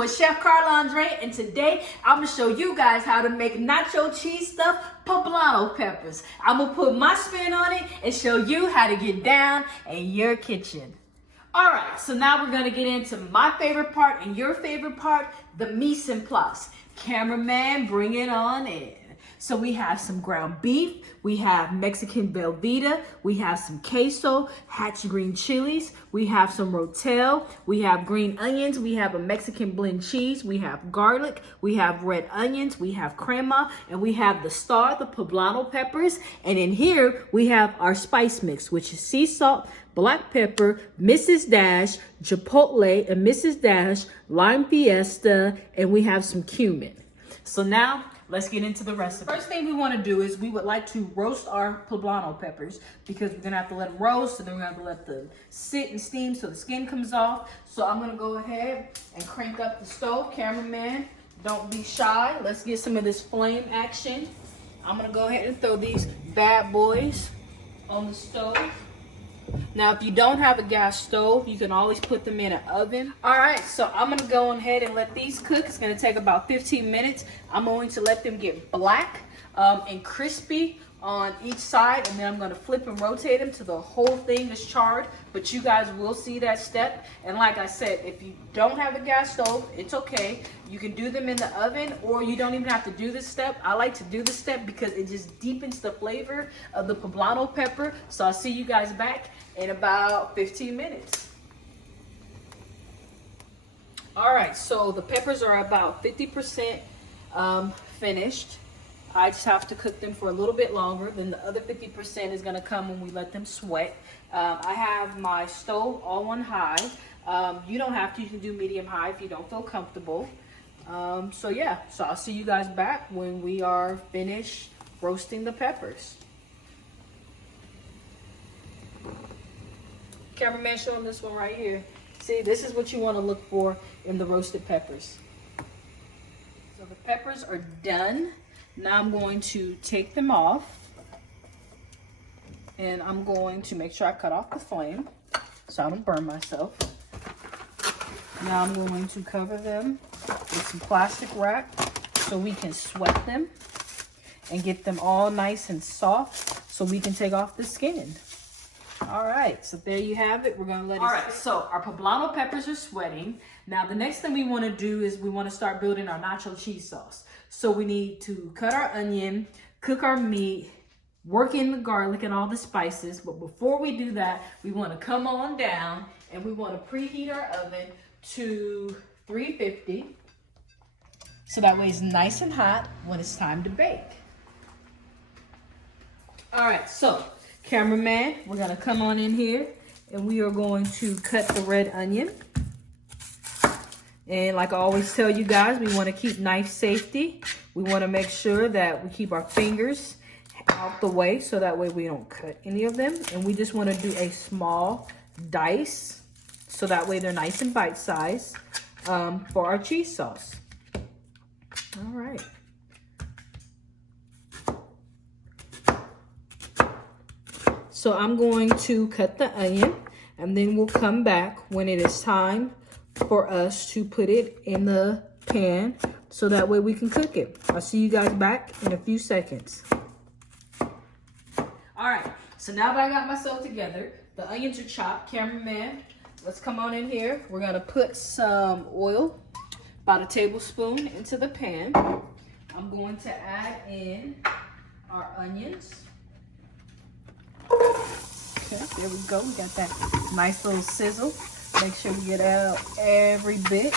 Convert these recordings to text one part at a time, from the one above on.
with Chef ChefCarlaAndrea, and today I'm gonna show you guys how to make nacho cheese stuffed poblano peppers. I'm gonna put my spin on it and show you how to get down in your kitchen. All right, so now we're gonna get into my favorite part and your favorite part, the mise en place. Cameraman, bring it on in. So we have some ground beef, we have Mexican Velveeta, we have some queso, hatch green chilies, we have some rotel, we have green onions, we have a Mexican blend cheese, we have garlic, we have red onions, we have crema, and we have the star, the poblano peppers. And in here, we have our spice mix, which is sea salt, black pepper, Mrs. Dash, Chipotle, and Mrs. Dash, lime Fiesta, and we have some cumin. So now, let's get into the recipe. First thing we want to do is we would like to roast our poblano peppers because we're going to have to let them roast, and then we're going to have to let them sit and steam so the skin comes off. So I'm going to go ahead and crank up the stove. Cameraman, don't be shy. Let's get some of this flame action. I'm going to go ahead and throw these bad boys on the stove. Now, if you don't have a gas stove, you can always put them in an oven. All right, so I'm gonna go ahead and let these cook. It's gonna take about 15 minutes. I'm going to let them get black and crispy on each side, and then I'm gonna flip and rotate them till the whole thing is charred, but you guys will see that step. And like I said, if you don't have a gas stove, it's okay. You can do them in the oven, or you don't even have to do this step. I like to do this step because it just deepens the flavor of the poblano pepper. So I'll see you guys back in about 15 minutes. All right, so the peppers are about 50% finished. I just have to cook them for a little bit longer. Then the other 50% is gonna come when we let them sweat. I have my stove all on high. You don't have to, you can do medium high if you don't feel comfortable. So yeah, so I'll see you guys back when we are finished roasting the peppers. Cameraman, show them this one right here. See, this is what you wanna look for in the roasted peppers. So the peppers are done. Now I'm going to take them off, and I'm going to make sure I cut off the flame so I don't burn myself. Now I'm going to cover them with some plastic wrap so we can sweat them and get them all nice and soft so we can take off the skin. All right, so there you have it. We're gonna let it. All right, so our poblano peppers are sweating. Now the next thing we want to do is we want to start building our nacho cheese sauce. So we need to cut our onion, cook our meat, work in the garlic and all the spices. But before we do that, we want to come on down and we want to preheat our oven to 350. So that way it's nice and hot when it's time to bake. All right, so cameraman, we're gonna come on in here and we are going to cut the red onion. And like I always tell you guys, we want to keep knife safety. We want to make sure that we keep our fingers out the way so that way we don't cut any of them. And we just want to do a small dice so that way they're nice and bite-sized for our cheese sauce. All right. So I'm going to cut the onion, and then we'll come back when it is time for us to put it in the pan so that way we can cook it. I'll see you guys back in a few seconds. All right, so now that I got myself together, the onions are chopped. Cameraman, let's come on in here. We're gonna put some oil, about a tablespoon, into the pan. I'm going to add in our onions. Okay, there we go. We got that nice little sizzle. Make sure we get out every bit.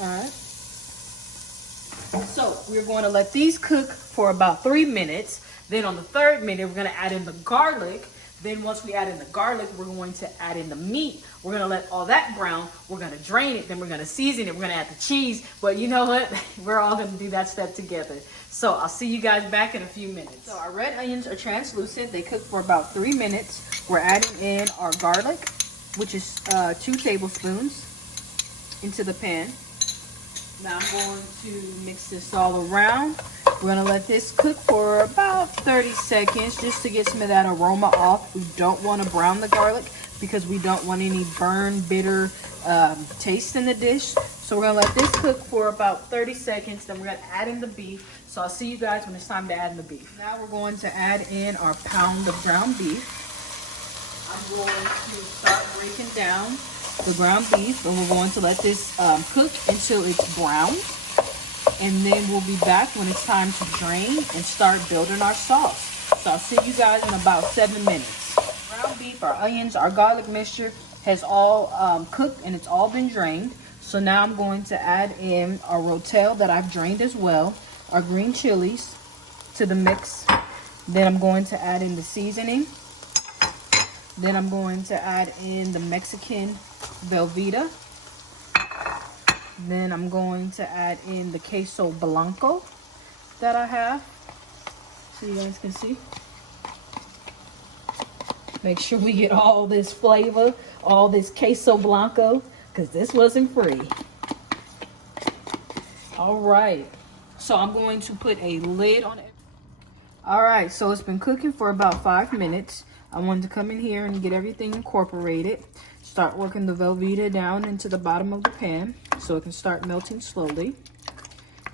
All right. So we're going to let these cook for about 3 minutes. Then on the 3rd minute, we're going to add in the garlic. Then once we add in the garlic, we're going to add in the meat. We're going to let all that brown. We're going to drain it. Then we're going to season it. We're going to add the cheese. But you know what? We're all going to do that step together. So I'll see you guys back in a few minutes. So our red onions are translucent. They cook for about 3 minutes. We're adding in our garlic, which is 2 tablespoons, into the pan. Now I'm going to mix this all around. We're gonna let this cook for about 30 seconds just to get some of that aroma off. We don't want to brown the garlic because we don't want any burn, bitter taste in the dish. So So we're gonna let this cook for about 30 seconds. Then we're gonna add in the beef. So I'll see you guys when it's time to add in the beef. Now we're going to add in our pound of ground beef. I'm going to start breaking down the ground beef, and we're going to let this cook until it's brown. And then we'll be back when it's time to drain and start building our sauce. So I'll see you guys in about 7 minutes. Ground beef, our onions, our garlic mixture has all cooked and it's all been drained. So now I'm going to add in our rotel that I've drained as well, our green chilies to the mix. Then I'm going to add in the seasoning. Then I'm going to add in the Mexican Velveeta. Then I'm going to add in the Queso Blanco that I have, so you guys can see. Make sure we get all this flavor, all this Queso Blanco, because this wasn't free. All right, so I'm going to put a lid on it. All right, so it's been cooking for about 5 minutes. I wanted to come in here and get everything incorporated. Start working the Velveeta down into the bottom of the pan so it can start melting slowly.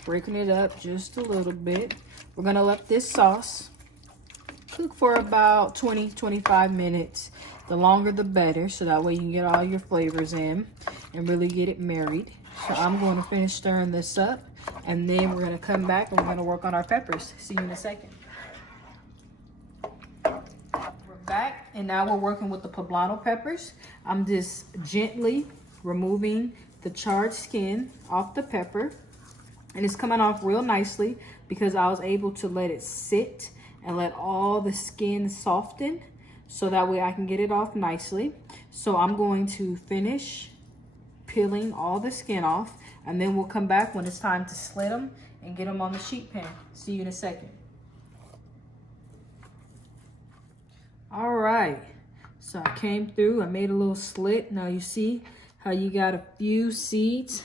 Breaking it up just a little bit. We're gonna let this sauce cook for about 20-25 minutes. The longer the better, so that way you can get all your flavors in and really get it married. So I'm going to finish stirring this up, and then we're gonna come back and we're gonna work on our peppers. See you in a second. Back, and now we're working with the Poblano peppers. I'm just gently removing the charred skin off the pepper, and it's coming off real nicely because I was able to let it sit and let all the skin soften, so that way I can get it off nicely. So I'm going to finish peeling all the skin off, and then we'll come back when it's time to slit them and get them on the sheet pan. See you in a second. All right, so I came through, I made a little slit. Now you see how you got a few seeds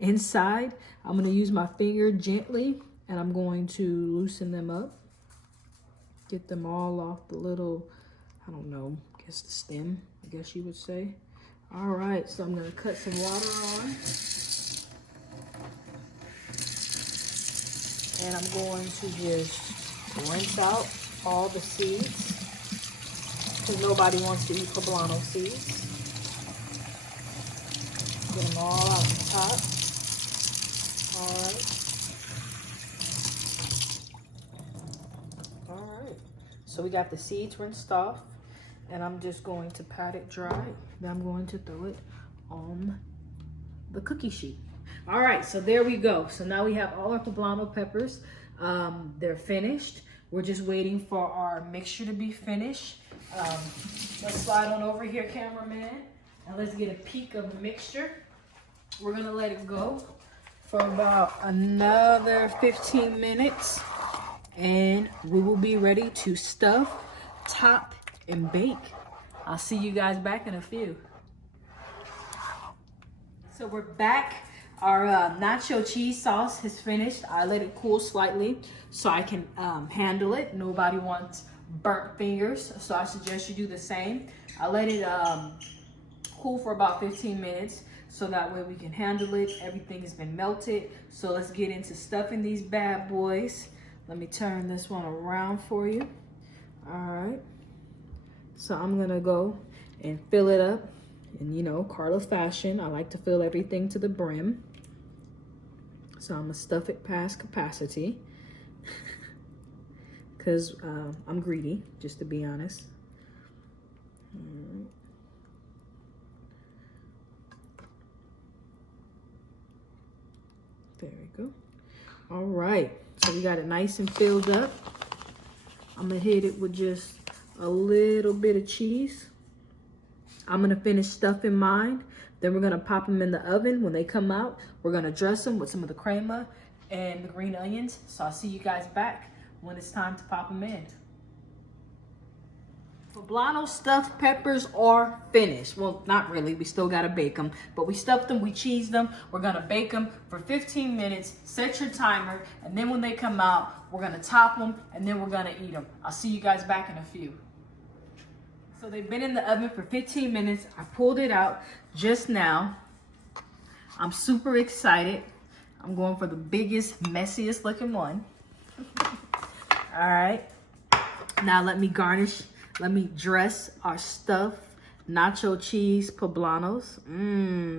inside. I'm gonna use my finger gently, and I'm going to loosen them up. Get them all off the little, I don't know, I guess the stem, I guess you would say. All right, so I'm gonna cut some water on. And I'm going to just rinse out all the seeds, because nobody wants to eat poblano seeds. Get them all out the top. All right. All right. So we got the seeds rinsed off, and I'm just going to pat it dry. Then I'm going to throw it on the cookie sheet. All right, so there we go. So now we have all our poblano peppers. They're finished. We're just waiting for our mixture to be finished. Let's slide on over here, cameraman, and let's get a peek of the mixture. We're gonna let it go for about another 15 minutes, and we will be ready to stuff, top, and bake. I'll see you guys back in a few. So we're back. Our nacho cheese sauce is finished. I let it cool slightly so I can handle it. Nobody wants burnt fingers, so I suggest you do the same. I let it cool for about 15 minutes so that way we can handle it. Everything has been melted. So let's get into stuffing these bad boys. Let me turn this one around for you. All right. So I'm gonna go and fill it up. And you know, Carla fashion, I like to fill everything to the brim. So I'm gonna stuff it past capacity. Because I'm greedy, just to be honest. There we go. All right, so we got it nice and filled up. I'm gonna hit it with just a little bit of cheese. I'm gonna finish stuffing mine. Then we're gonna pop them in the oven. When they come out, we're gonna dress them with some of the crema and the green onions. So I'll see you guys back when it's time to pop them in. Poblano stuffed peppers are finished. Well, not really, we still gotta bake them, but we stuffed them, we cheesed them. We're gonna bake them for 15 minutes, set your timer, and then when they come out, we're gonna top them, and then we're gonna eat them. I'll see you guys back in a few. So they've been in the oven for 15 minutes. I pulled it out just now. I'm super excited. I'm going for the biggest, messiest looking one. All right. Now let me garnish, let me dress our stuffed nacho cheese poblanos.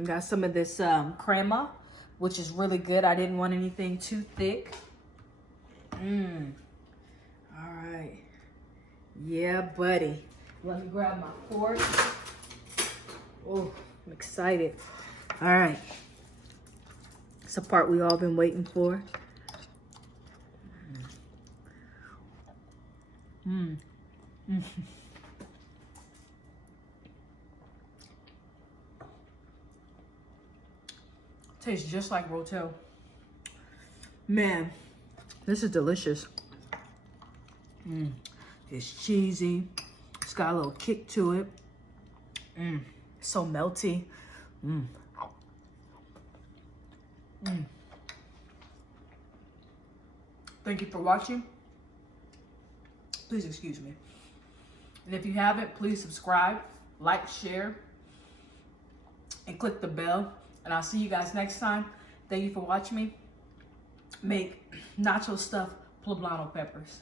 Got some of this crema, which is really good. I didn't want anything too thick. All right. Yeah, buddy. Let me grab my fork. Oh, I'm excited. All right. It's the part we all been waiting for. Tastes just like Rotel. Man, this is delicious. It's cheesy. It's got a little kick to it. So melty. Thank you for watching. Please excuse me. And if you haven't, please subscribe, like, share, and click the bell. And I'll see you guys next time. Thank you for watching me make nacho stuffed poblano peppers.